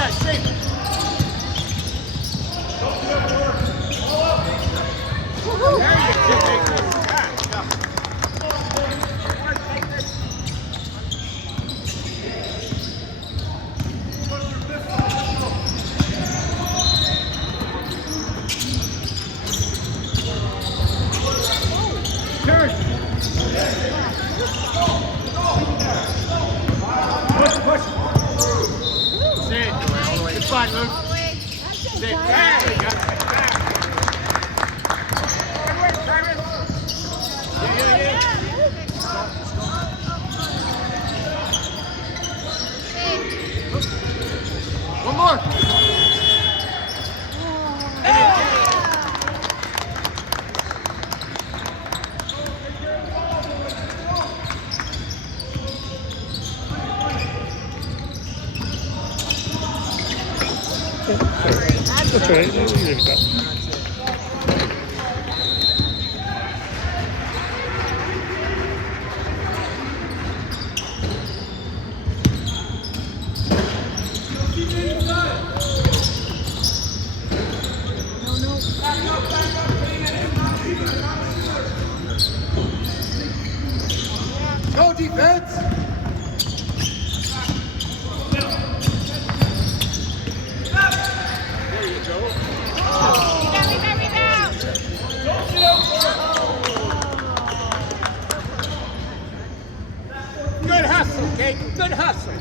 guys, safe. There you go. Turn. Push, push. Sit. It's fine, Luke. Sit. There we go. One more. That's all right. Leave it at that. Go defense. Good hustle, Kate. Good hustle.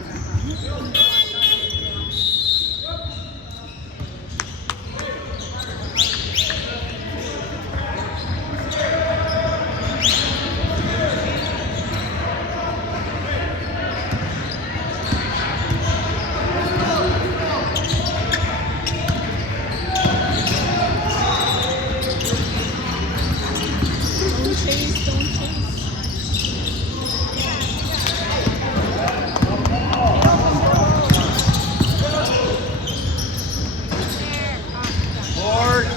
Lord.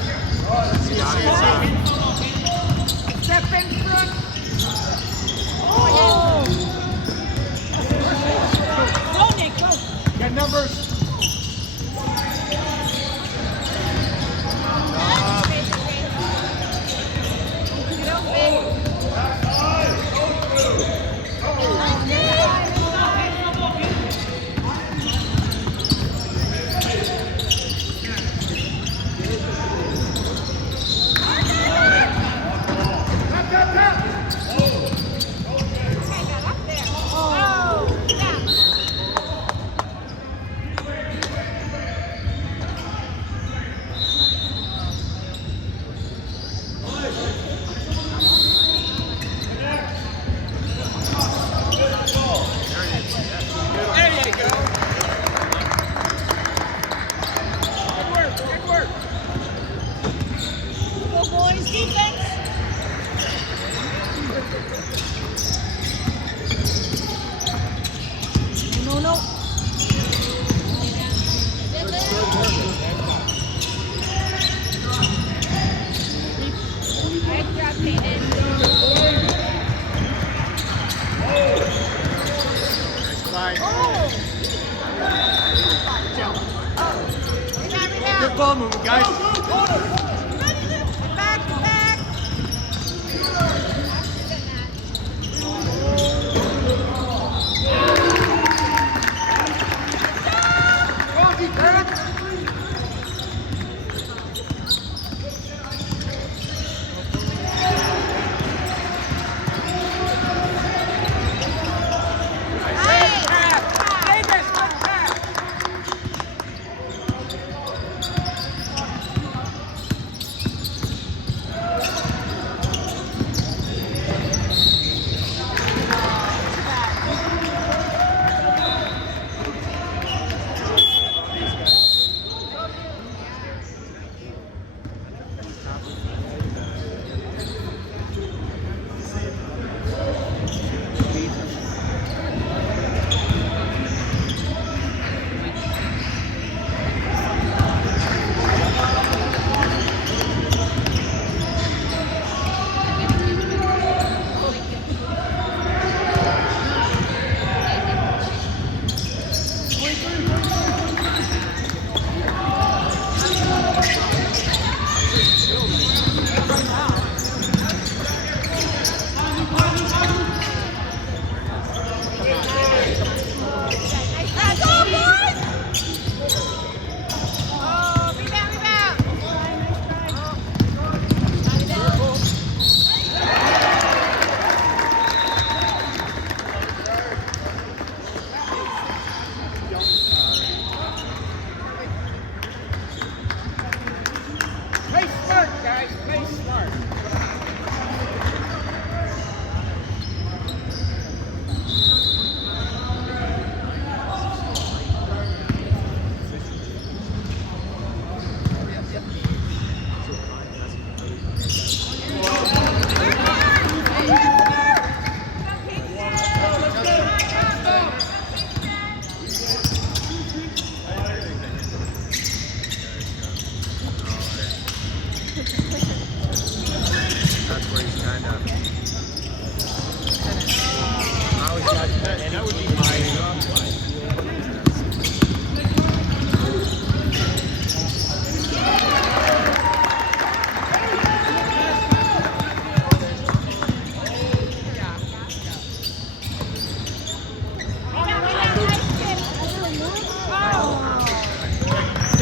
Step in front. Go, Nick, go. Get numbers. Good ball movement, guys.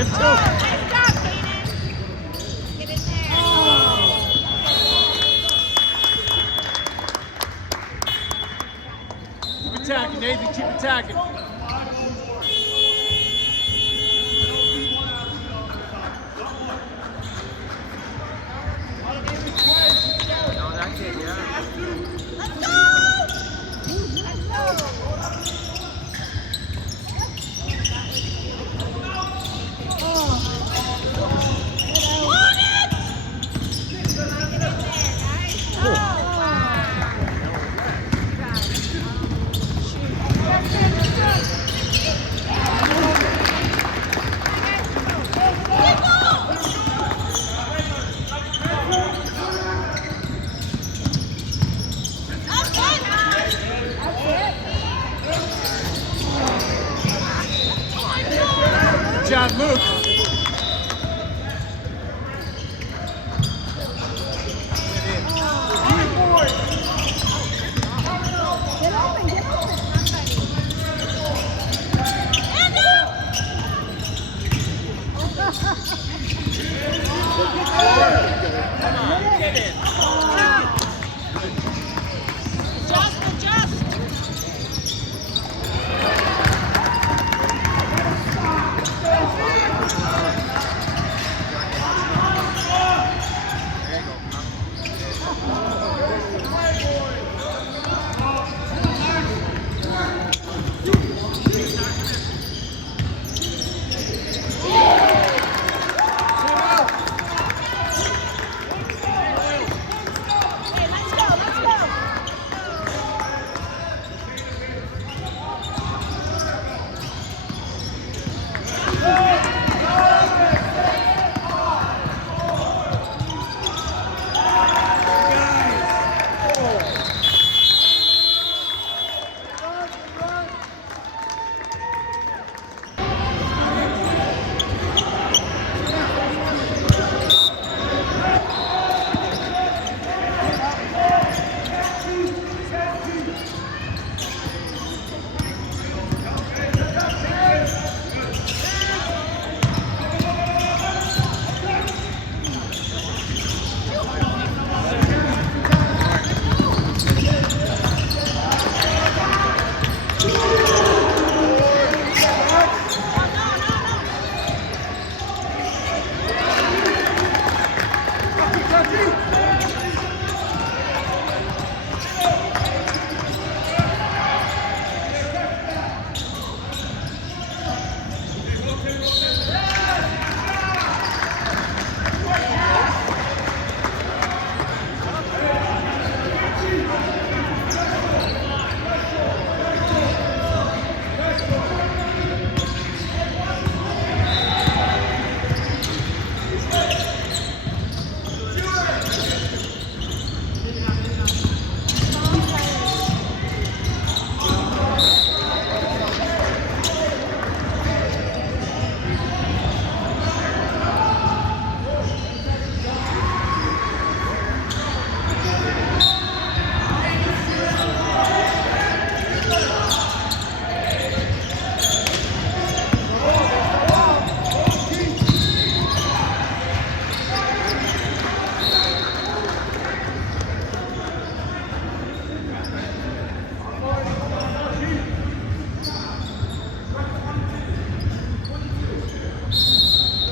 Tip two. Nice job, Kaden. Get in there. Keep attacking, Nathan. Keep attacking. Let's go! Let's go! Want it! Get in there, guys. Oh, wow. Good job, Luke. Get open, get open. Adjust. Hey, let's go.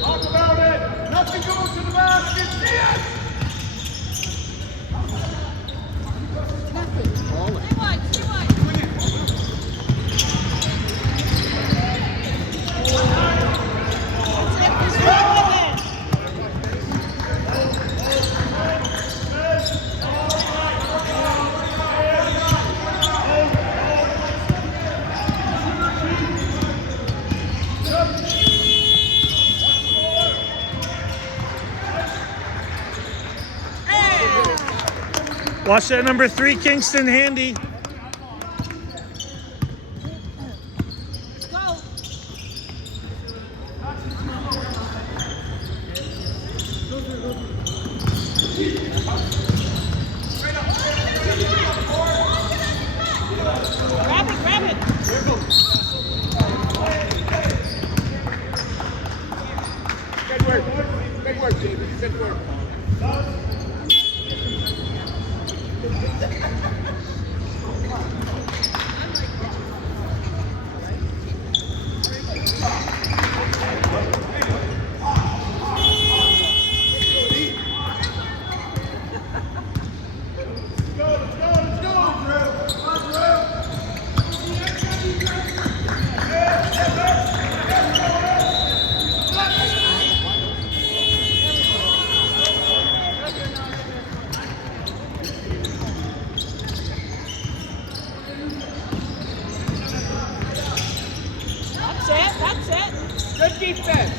Talk about it. Nothing goes to the basket. See it. Watch that number 3, Kingston, handy. Grab it. work. Good work, David. Good work. That's it. That's it. Good defense.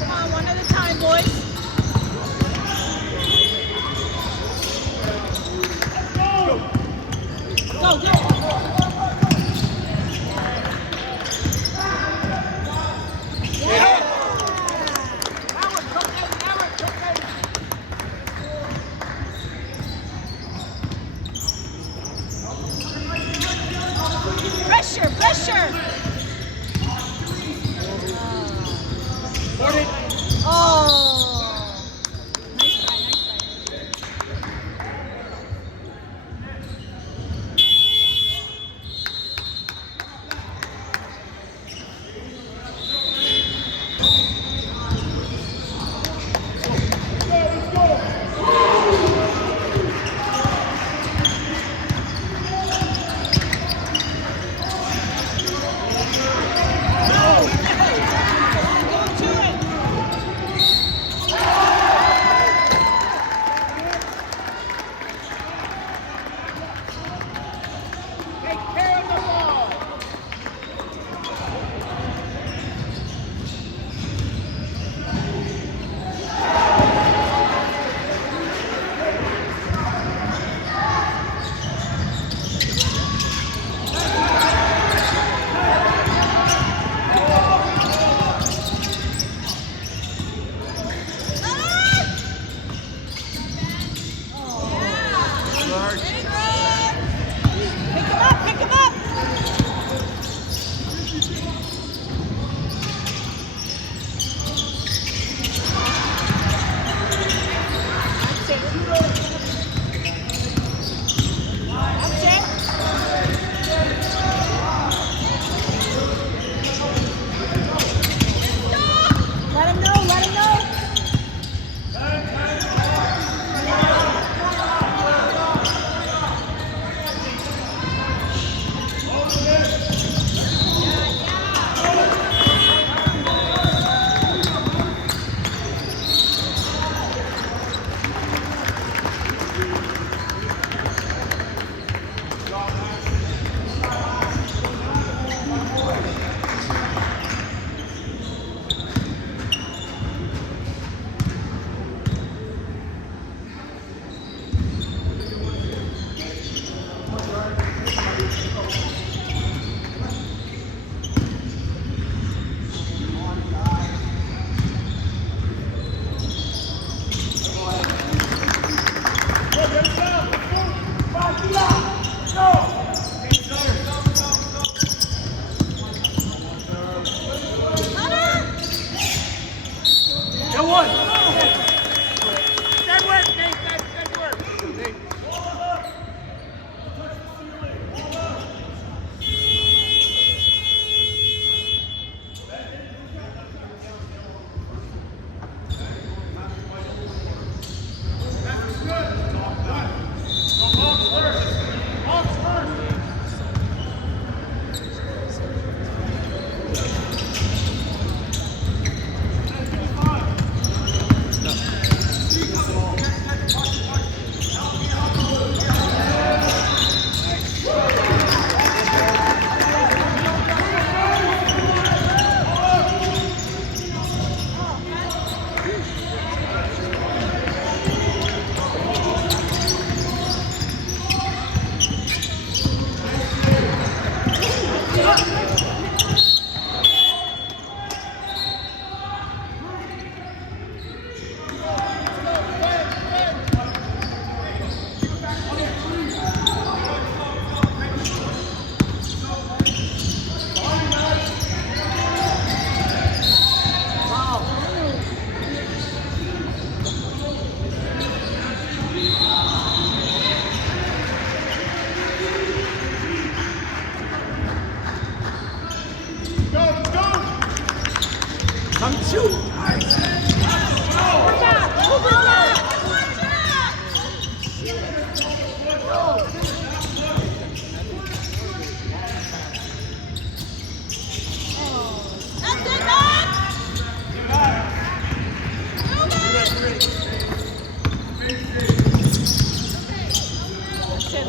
Come on, one at a time, boys. Go, go. Pressure, pressure. Oh. Nice try, nice try. Take care of the ball. Pick him up, pick him up. That's it. That's it. Let him know, let him know.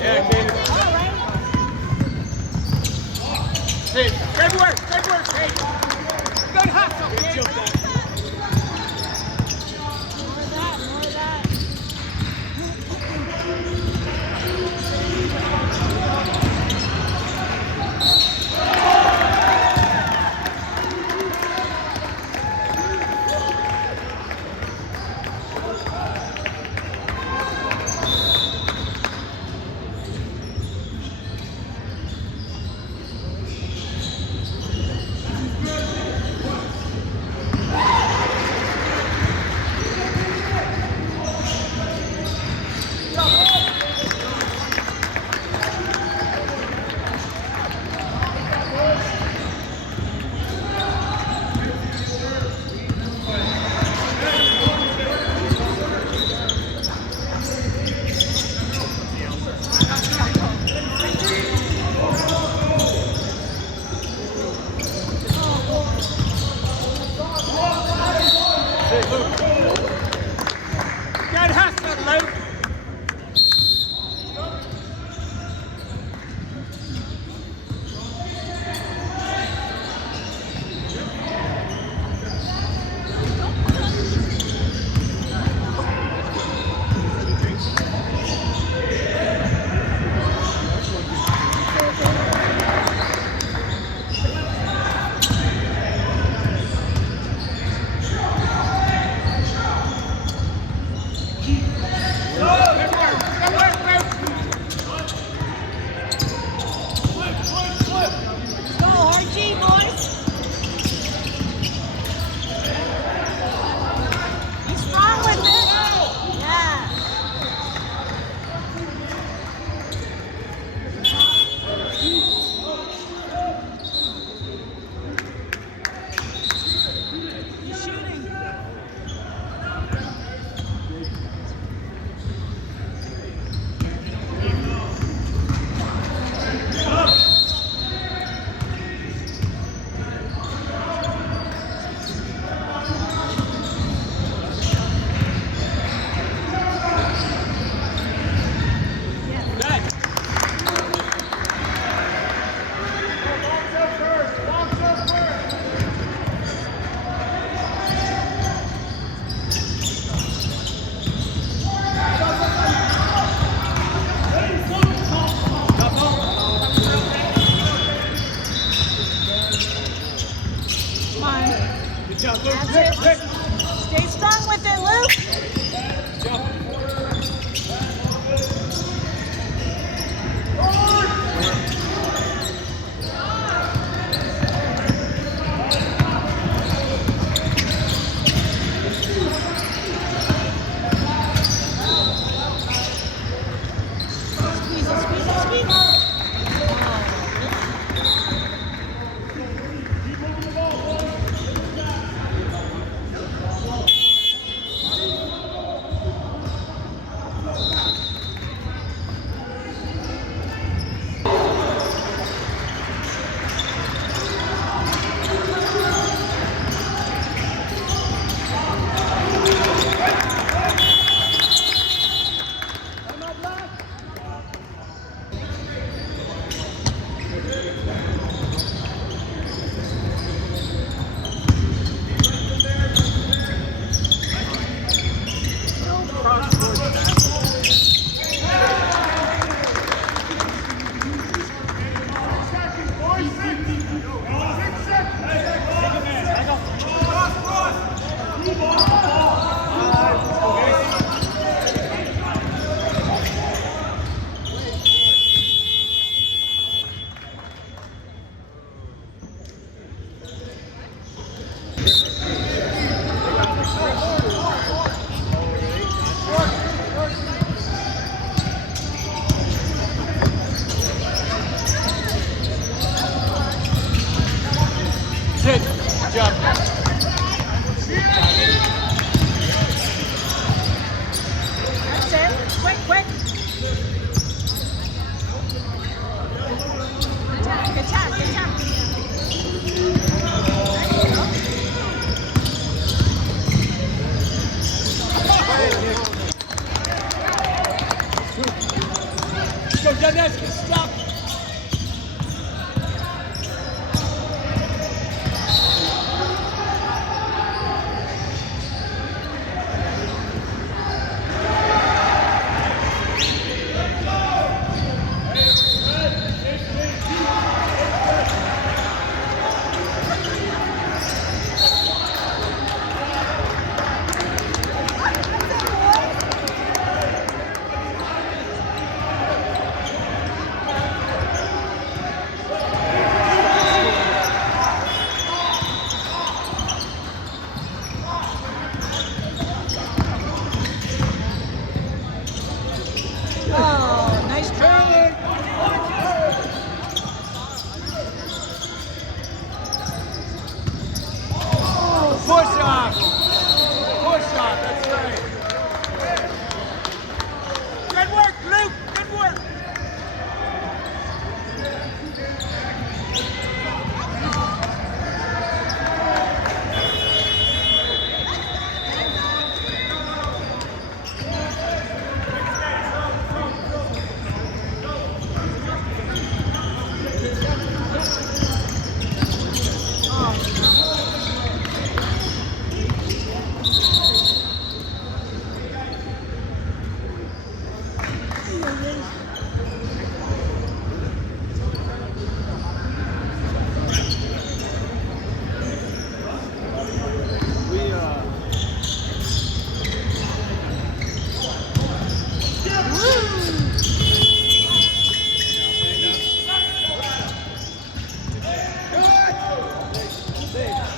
Yeah, David. All right. Hey, good work, hey. Good hustle, kid. More of that, more of that. Janeski, stop. Oh, nice try. Push off. Push off, that's right. Good work, Luke. Good work.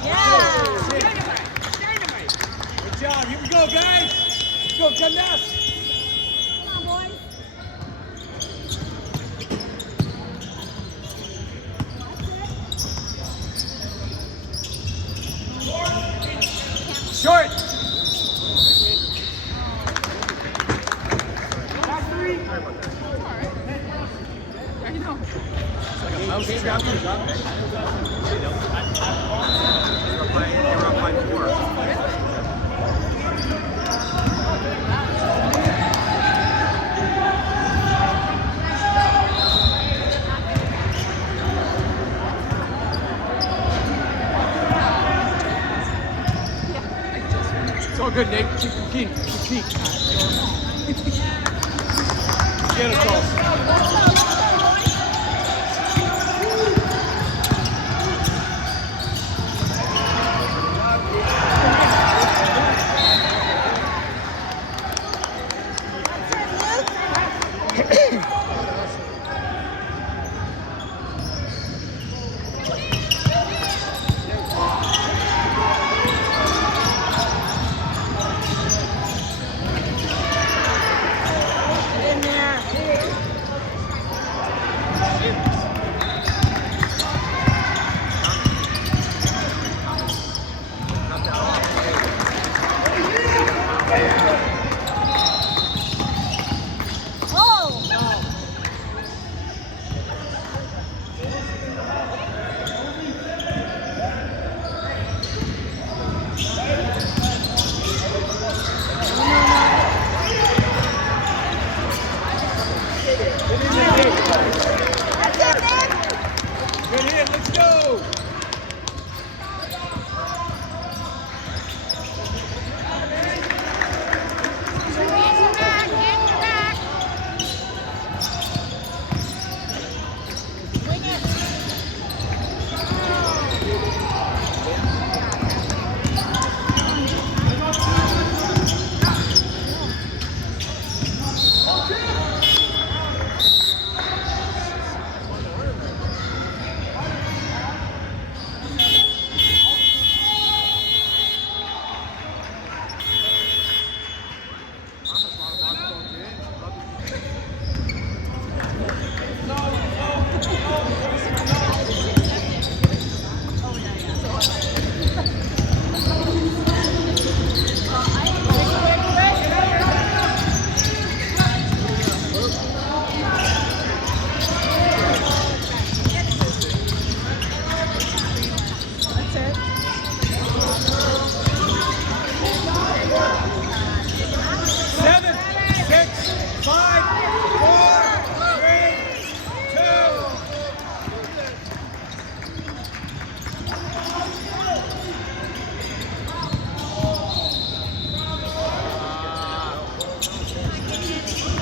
Yeah. Good job. Here we go, guys. Let's go, Gymnast. Come on, boys. Short. It's all good, Nate. Keep competing. Compete. Get it, Cole. In there.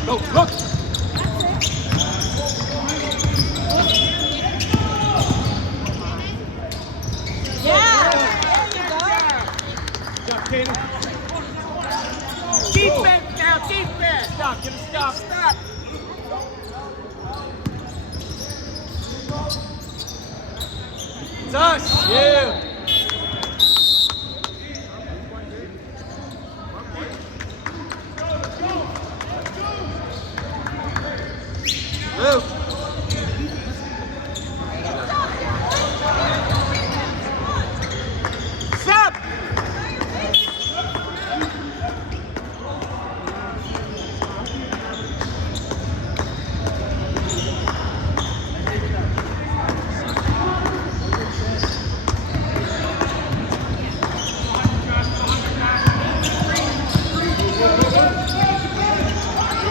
Go, look. Yeah. There you go. Good job, Kaden. Defense now, defense. Stop, get a stop, stop. Touch, yeah. Luke. Stop.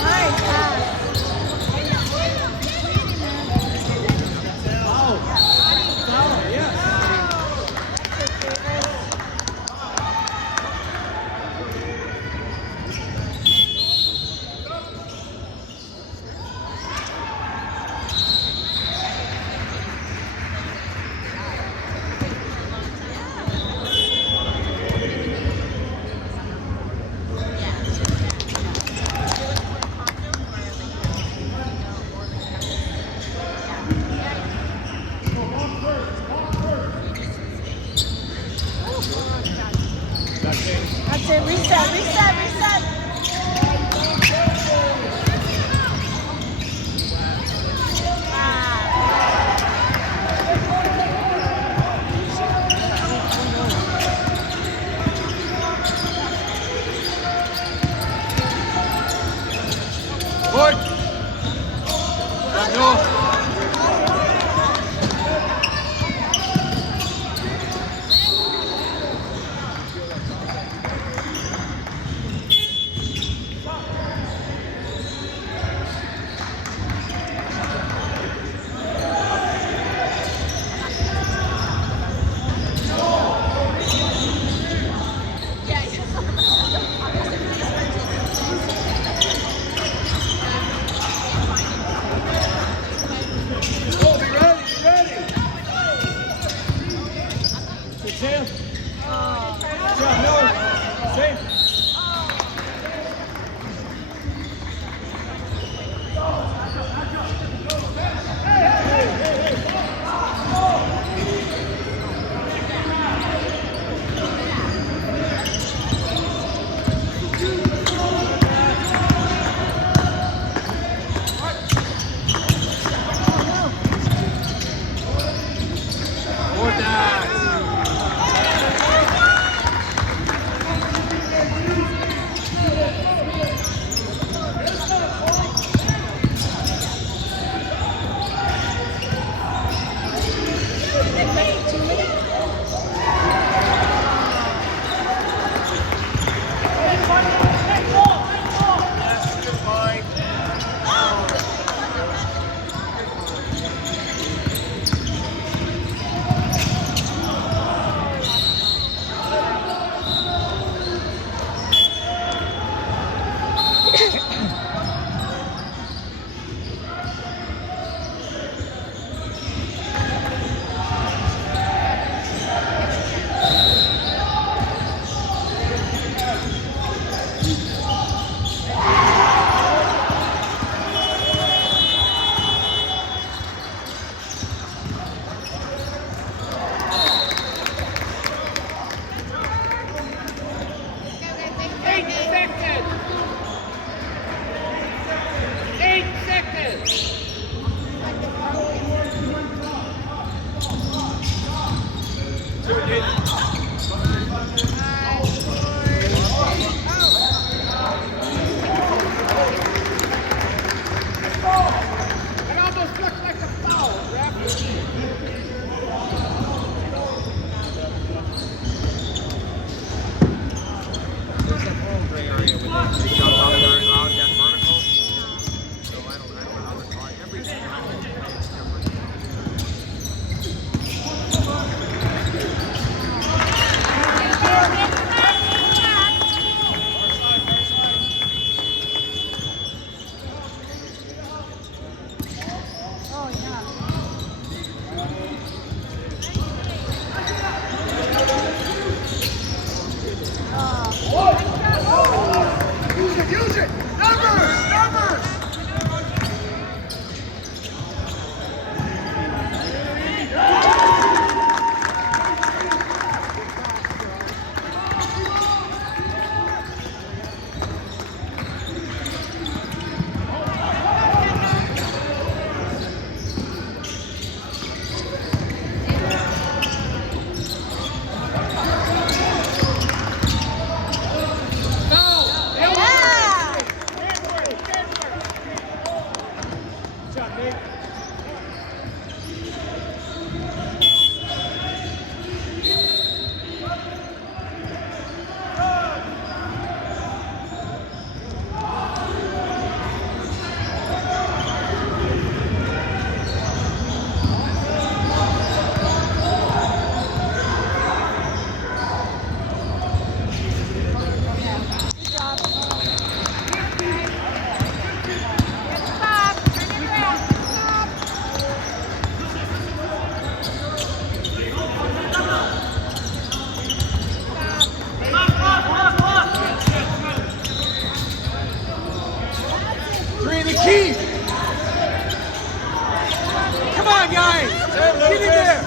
Nice pass. That's it. Reset, reset, reset. Good. Go. Three the key. Come on, guys. Get in there.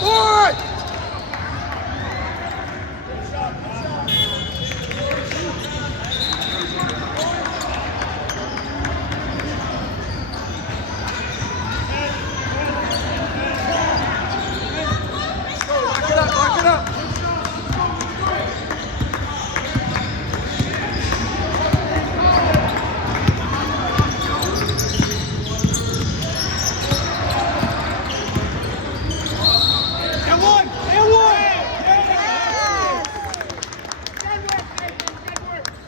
Forward. Lock it up, lock it up. And one.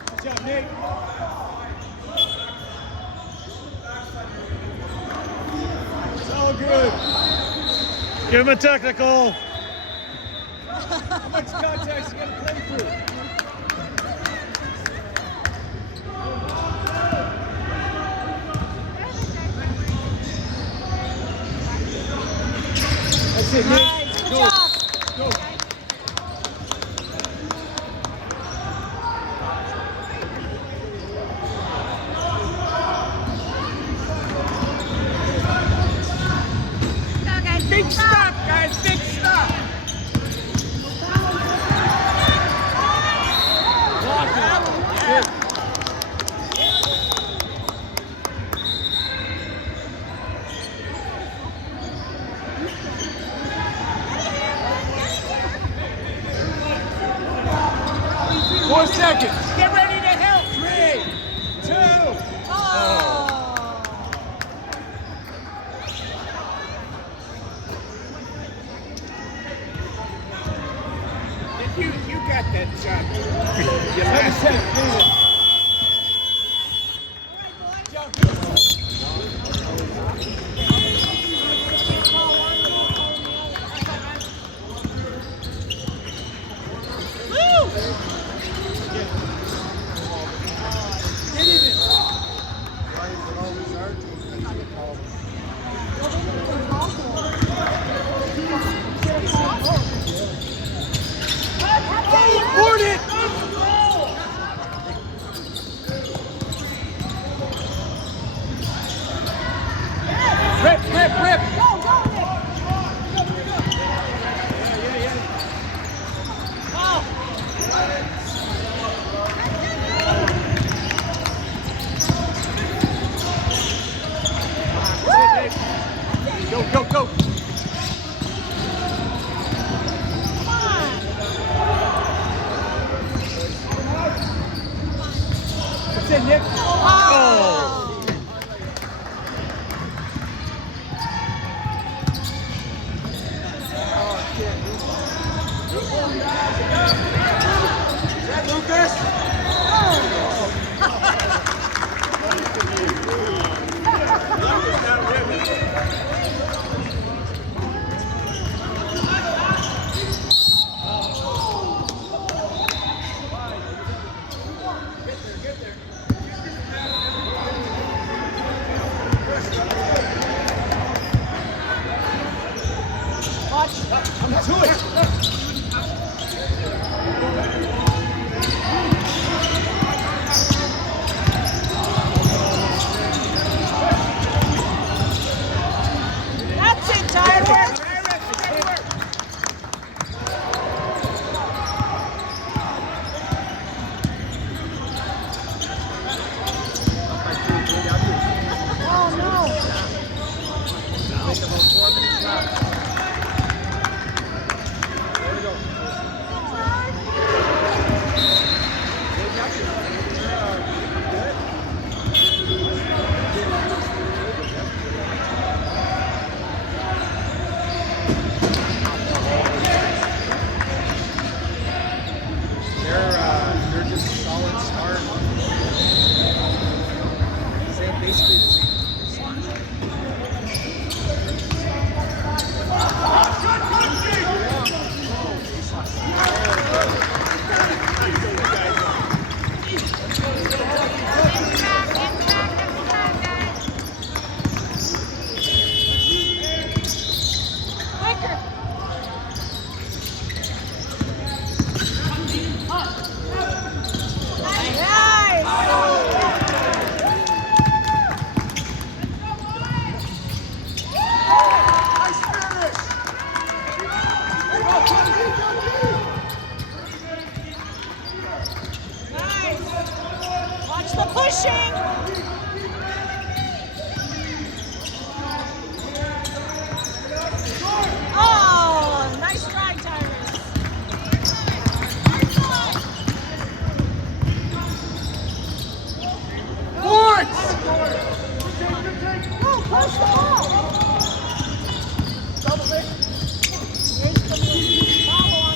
Good job, Nick. It's all good. Give him a technical. How much contact you gotta play through? That's it, Nick. Nice. Good Go. job. Go. Go, guys. Big stop, guys. Big stop. Lock it. Yeah. Four seconds. Get ready to help. 3, 2. Oh. You got that shot. Yes, 7 seconds. Board it! Rip, rip, rip! Go, go, go! That's it, Nick. Oh. Is that Lucas? the pushing. Oh, nice try, Tyrus. Boards! Oh, push the ball. Follow on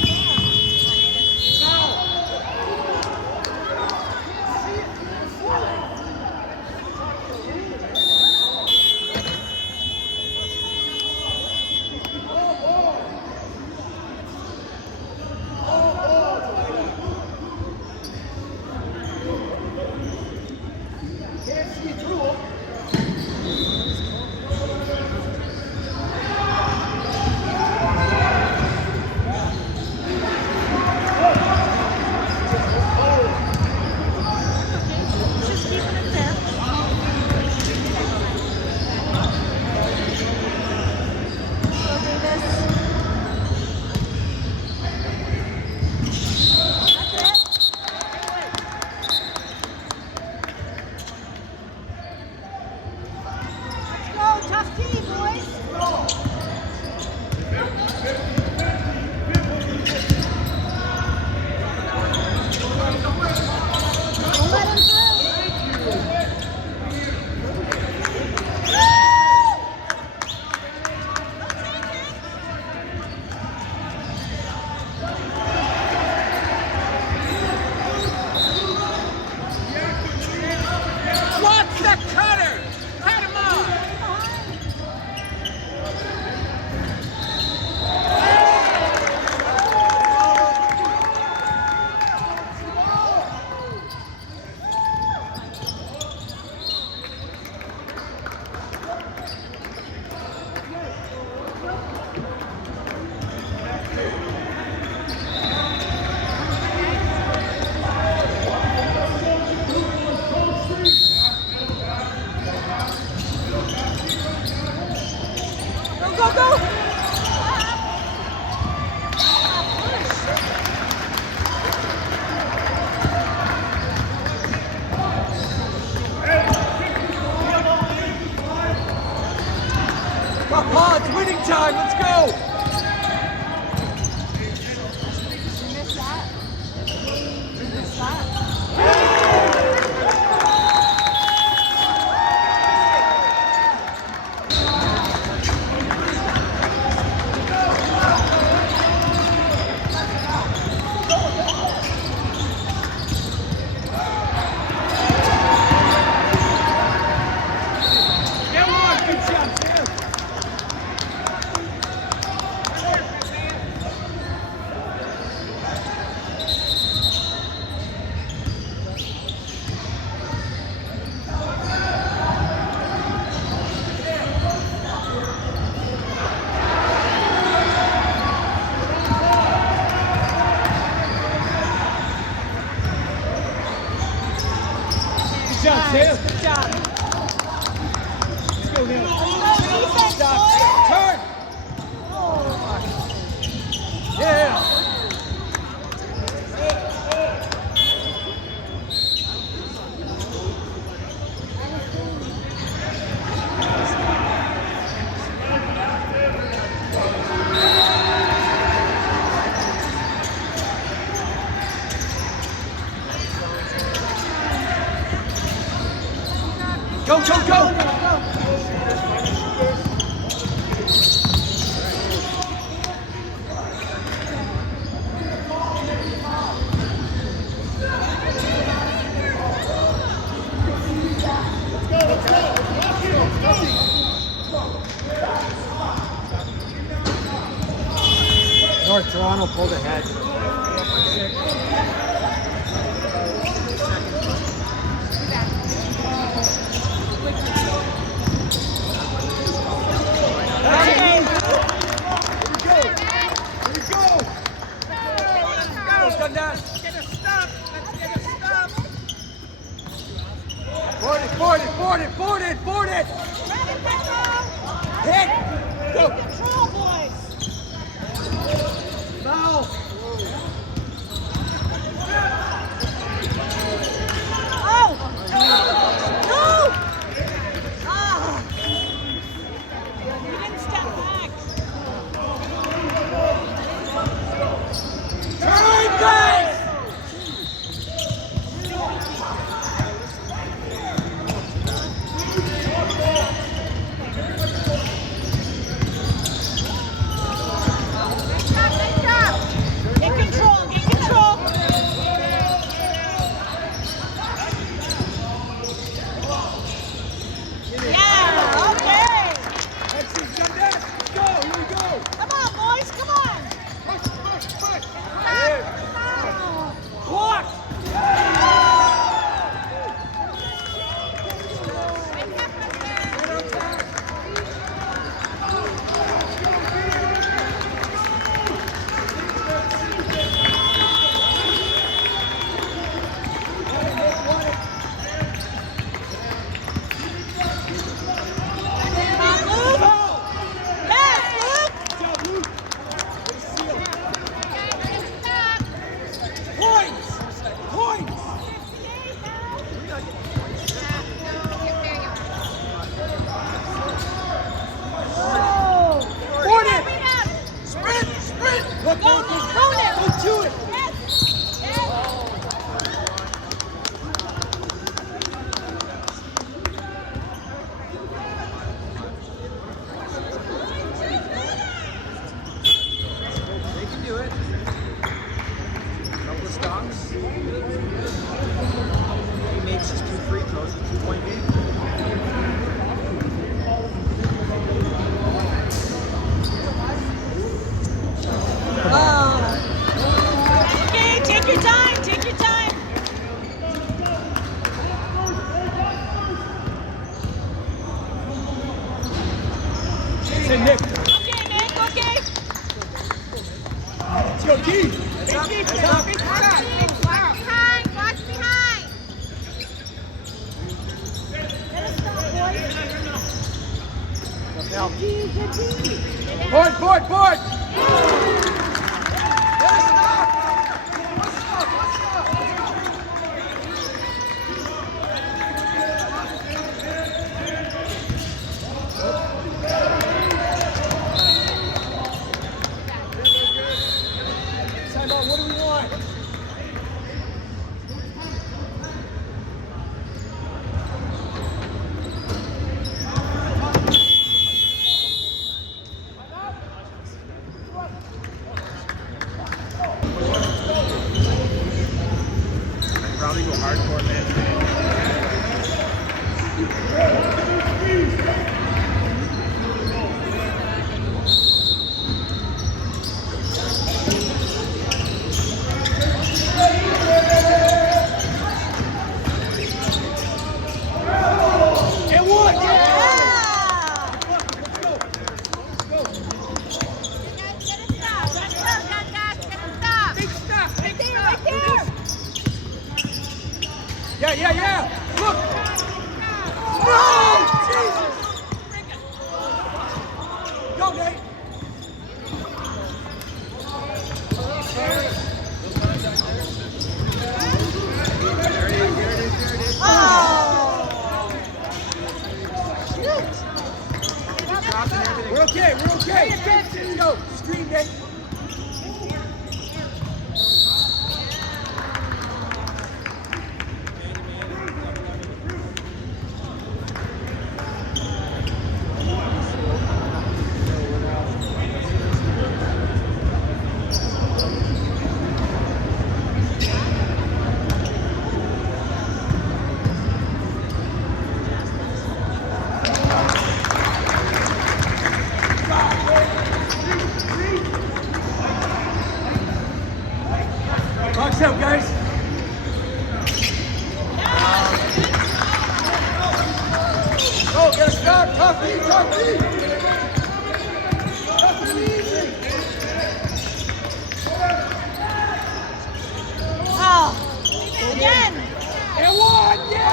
just keeping it there. Go Davis. That's it. Let's go, tough D, boys. Don't let him through. What's the cutter? Cut him off! Go, go, go! Come on, it's winning time, let's go! You missed that. You missed that. Get one, good job, Sam! Good job, Sam! Good job. Let's go, Neil. Let's go, defense, boys. Turn! Yeah! Go, go, go! North Toronto pulled ahead. Let's get a stop. Let's get a stop. Board it, board it, board it, board it, board it. Grab it, Petro. Hit. Go. Keep control, boys. Foul. Oh! Oh. Okay, take your time. Take your time. Say Nick. Okay, Nick. Okay. Let's go, G. Heads up. Behind. Watch behind. Board. Timeout, what do we want? Probably go hardcore, man. Get one, Yeah. Big stop. Right there. Yeah. Look. No! Jesus! Go, Nate. Oh. Shoot. We're okay. Let's go. Screen, Nate. Box out, guys. Go, get a start. Tough knee. Tough and easy. Oh. Again. And one, yeah!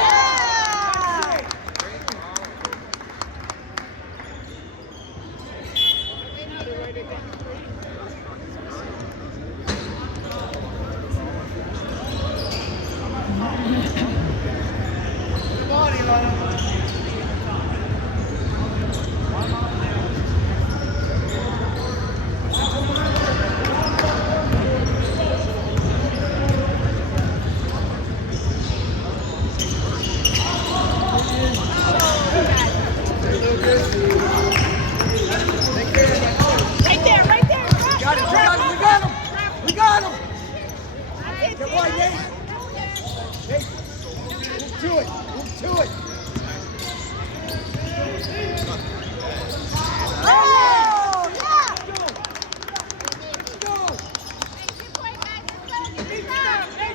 Yeah. Right there. Got it. We got him. Get wide, Nate. Nate, move to it. Oh, yeah. Go.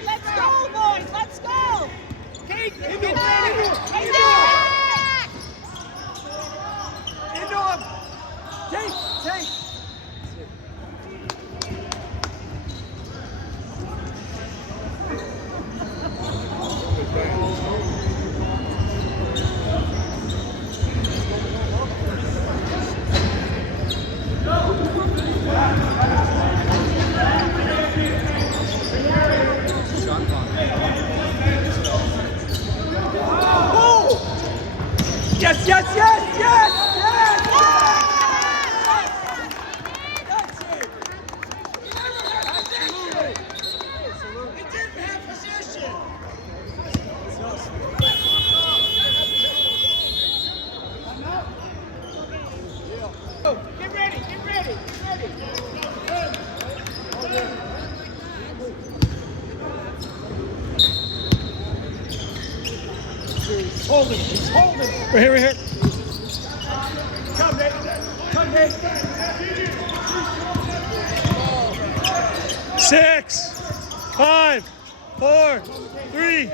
Let's go, boys. Let's go. Kate, into him. Right there. Into him. Take. holding. He's holding. We're here, we're here. Come, Nate. Come, Nate. 6, 5, 4, 3.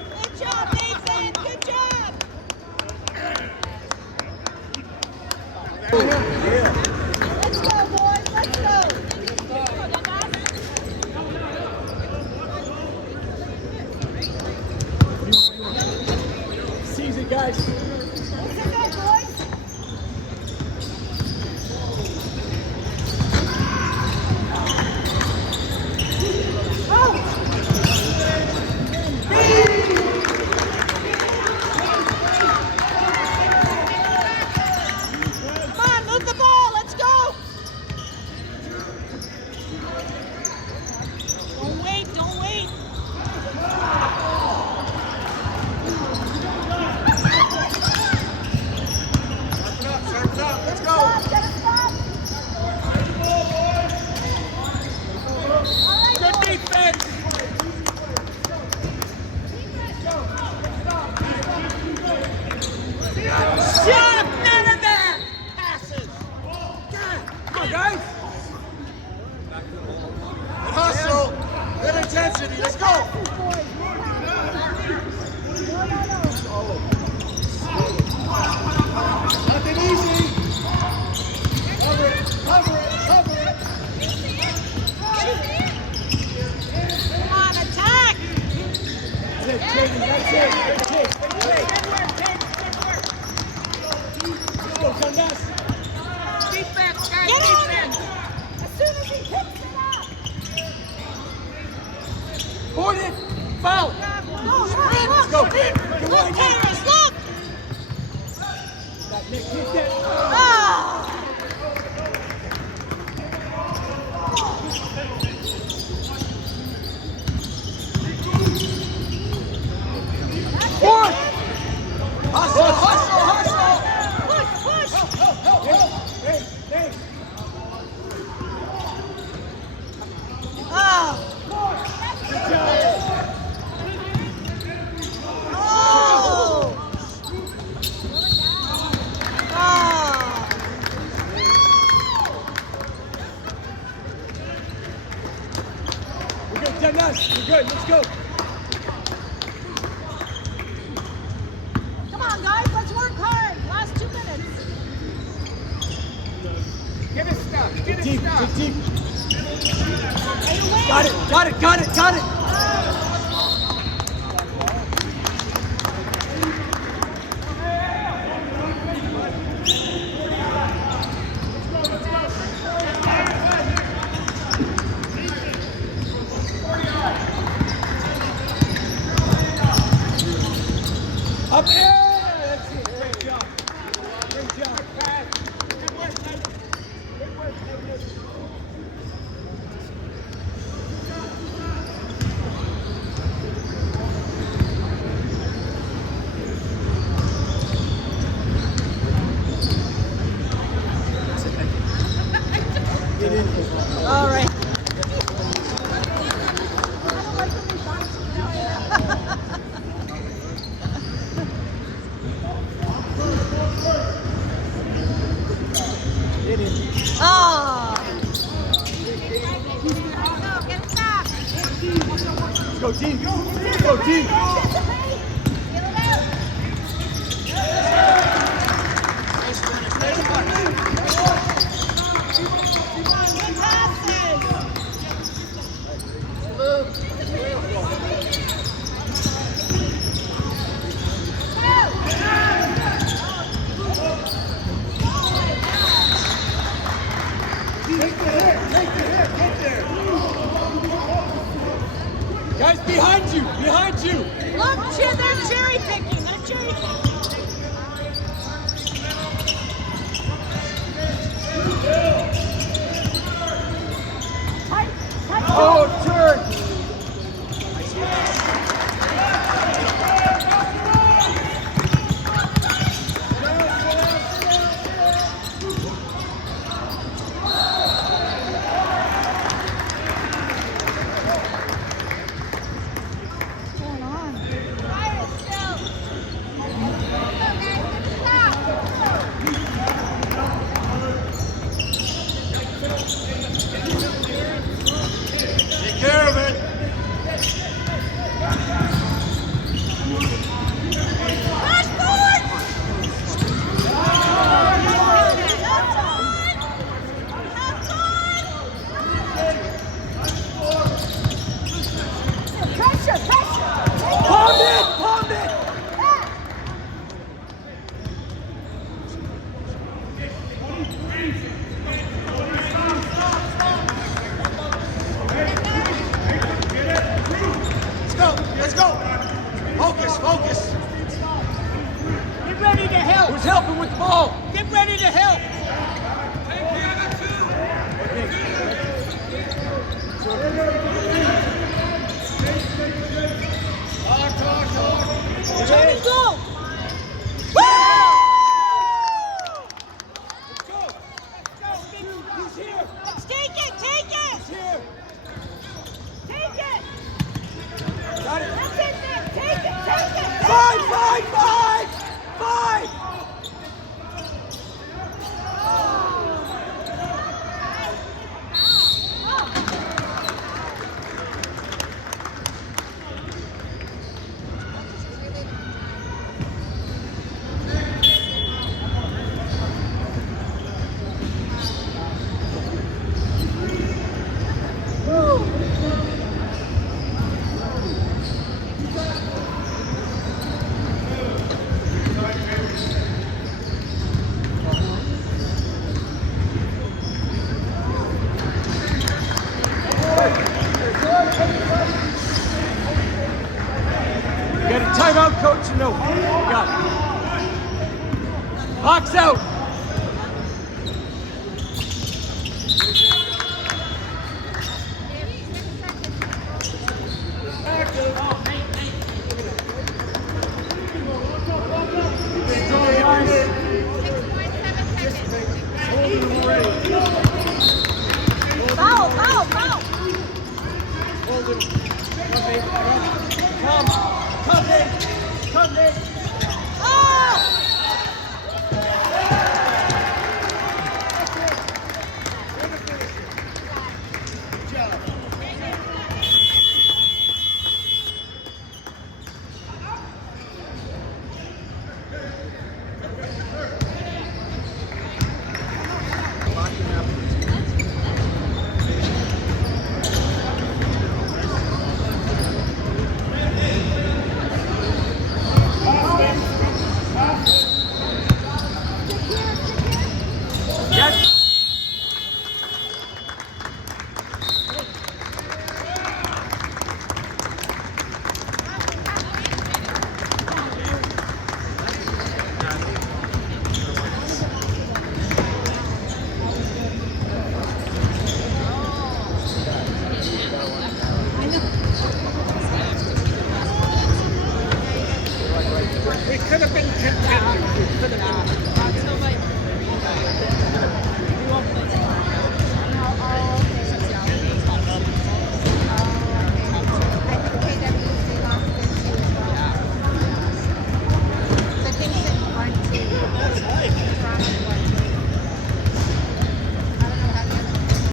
Good job, Nathan. Good job. Let's go, boys. Let's go. Season, guys. Let's go, boys. Come on, move the ball. Let's go. Don't wait. Don't wait. Let's go. Get a stop. Good defense. Shut up, none of that. Passes. God. Come on, guys. Hustle. Good intensity. Let's go. Nothing easy. Cover it. Cover it. Cover it. Come on, attack. That's it. That's it. Let's go, Candace. Defense, guys. Get on Defense. it. As soon as he picks it up. Board it. Foul. Sprint. Let's go. Come Look, on, Nick. Taylor, look. Nick, kick that. Ah. Board. Hustle, hustle, hustle. Push, push. Hey, hey. Ah. Good job. Oh. Ah. We're good, Candace. We're good. Let's go. Come on, guys. Let's work hard. Last 2 minutes. Give it stop. Give it Deep, stop. deep. Got it. Got it. Got it. Got it. Up there. That's it. Great job. Great job. Good work, Nate. Good work, Nate. All right. Ah! No, get a stop. Let's go, team. Let's go, team. Get it out. Good passes. Guys, behind you. Behind you. Look, they're cherry picking. They're cherry picking. Oh, turn. Fire still. Stop. Take care of it. Rush forward. Pressure, pressure. Palm it. Palm it. Let's go. Let's go. Focus. Focus. Get ready to help. Who's helping with the ball? Get ready to help. Johnny, go. He's here. Take it, take it. He's here. Take it. Got it. That's it, Nick. Take it, take it. Five, five, five. Five. Get a timeout, coach. No. Got it. Box out. Foul, foul, foul. Come. Come in. Come in.